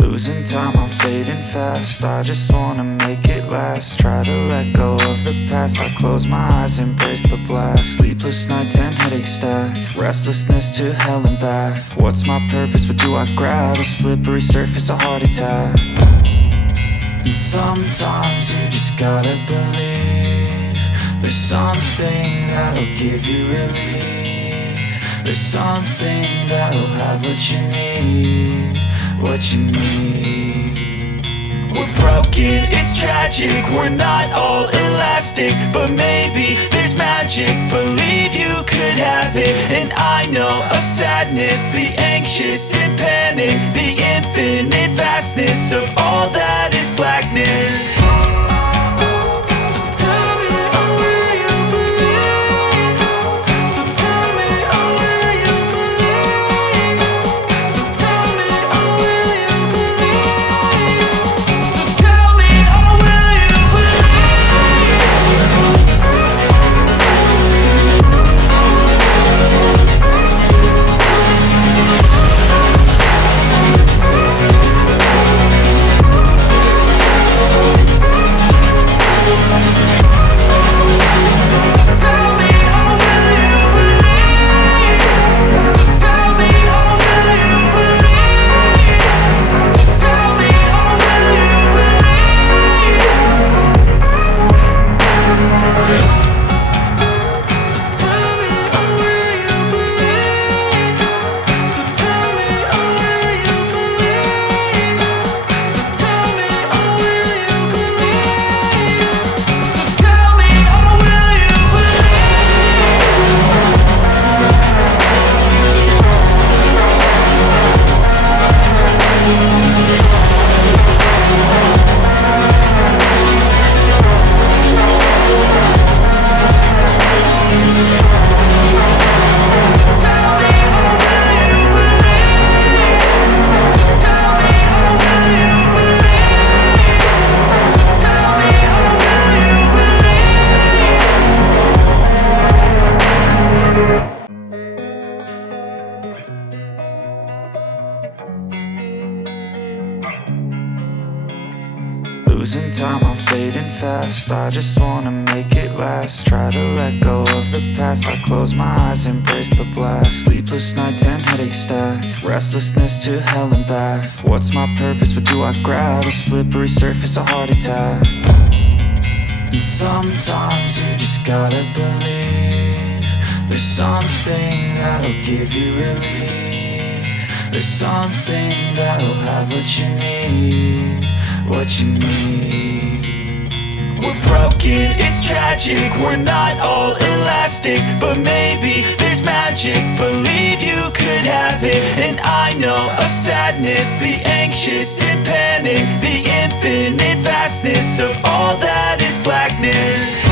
Losing time, I'm fading fast. I just wanna make it last. Try to let go of the past. I close my eyes, embrace the blast. Sleepless nights and headaches stack. Restlessness to hell and back. What's my purpose? What do I grab? A slippery surface, a heart attack. And sometimes you just gotta believe there's something that'll give you relief. There's something that'll have what you need, what you need. We're broken, it's tragic, we're not all elastic, but maybe there's magic. Believe you could have it, and I know of sadness, the anxious and panic, the infinite vastness of all that is blackness. Losing time, I'm fading fast. I just wanna make it last. Try to let go of the past. I close my eyes, embrace the blast. Sleepless nights and headaches stack. Restlessness to hell and back. What's my purpose? What do I grab? A slippery surface, a heart attack. And sometimes you just gotta believe there's something that'll give you relief. There's something that'll have what you need, what you need. We're broken, it's tragic, we're not all elastic, but maybe there's magic. Believe you could have it, and I know of sadness, the anxious and panic, the infinite vastness of all that is blackness.